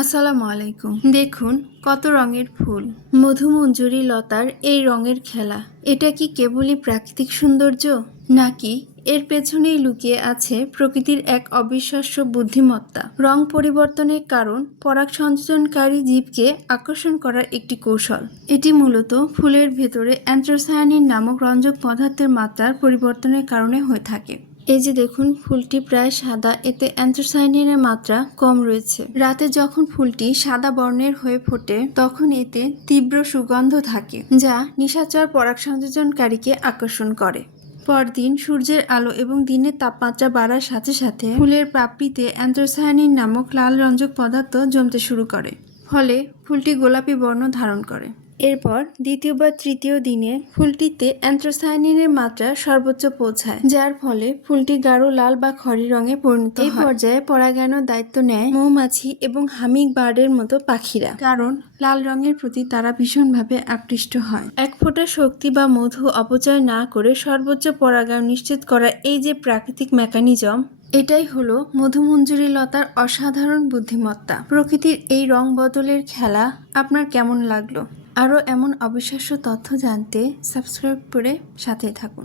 আসসালামু আলাইকুম। দেখুন কত রঙের ফুল, মধুমঞ্জরি লতার এই রঙের খেলা। এটা কি কেবলই প্রাকৃতিক সৌন্দর্য, নাকি এর পেছনেই লুকিয়ে আছে প্রকৃতির এক অবিশ্বাস্য বুদ্ধিমত্তা? রং পরিবর্তনের কারণ পরাগ সংযোজনকারী জীবকে আকর্ষণ করার একটি কৌশল। এটি মূলত ফুলের ভেতরে অ্যান্থ্রাসায়ানিন নামক রঞ্জক পদার্থের মাত্রার পরিবর্তনের কারণে হয়ে থাকে। এই যে দেখুন, ফুলটি প্রায় সাদা, এতে অ্যান্থ্রাসায়ানিনের মাত্রা কম রয়েছে। রাতে যখন ফুলটি সাদা বর্ণের হয়ে ফোটে তখন এতে তীব্র সুগন্ধ থাকে, যা নিশাচর পরাগ সংযোজনকারীকে আকর্ষণ করে। পরদিন সূর্যের আলো এবং দিনের তাপমাত্রা বাড়ার সাথে সাথে ফুলের পাপড়িতে অ্যান্থ্রাসায়ানিন নামক লাল রঞ্জক পদার্থ জমতে শুরু করে, ফলে ফুলটি গোলাপি বর্ণ ধারণ করে। এরপর দ্বিতীয় বা তৃতীয় দিনে ফুলটিতে অ্যান্থ্রাসায়ানিনের মাত্রা সর্বোচ্চ পৌঁছায়, যার ফলে ফুলটি গাঢ় লাল বা খয়েরি রঙে পরিণত হয়। এই পর্যায়ে পরাগায়নের দায়িত্ব নেয় মৌমাছি এবং হামিং বার্ডের মতো পাখিরা, কারণ লাল রঙের প্রতি তারা ভীষণভাবে আকৃষ্ট হয়। এক ফোঁটা শক্তি বা মধু অপচয় না করে সর্বোচ্চ পরাগায়ন নিশ্চিত করা এই যে প্রাকৃতিক মেকানিজম, এটাই হলো মধুমঞ্জরি লতার অসাধারণ বুদ্ধিমত্তা। প্রকৃতির এই রং বদলের খেলা আপনার কেমন লাগলো? আরও এমন অবিশ্বাস্য তথ্য জানতে সাবস্ক্রাইব করে সাথে থাকুন।